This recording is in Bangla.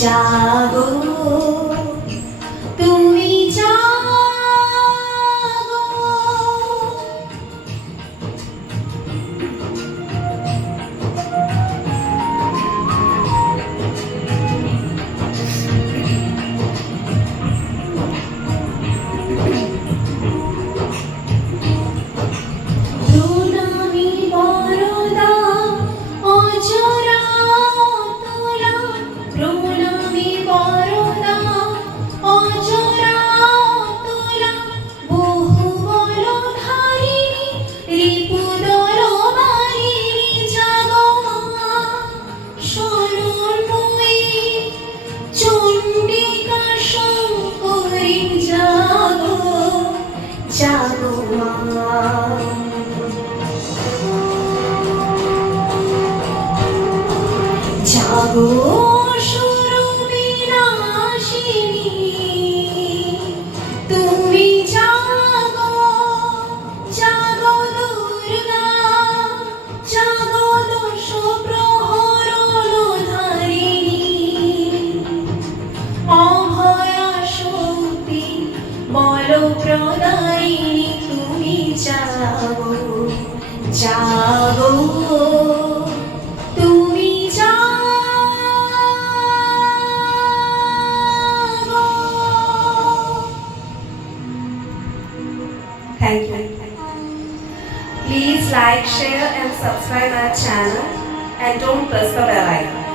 জাগো তুমি জাগো। প্রণামী বরদা অজরা অতুলা, প্রণামী বরদা অজরা অতুলা, বহু বলধারিণী রিপুদল বারিণী জাগো মা শরণময়ী চণ্ডিকা শঙ্করী জাগো জাগো মা। জাগো সুরবিনাশিনী তুমি জাগো, জাগো দুর্গা, জাগো দশ প্রহরণধারিণী, অভয়া শক্তি বলপ্রদায়িনী তুমি জাগো, জাগো তুমি জাগো। Thank you. Please like, share and subscribe our channel and don't press the bell icon.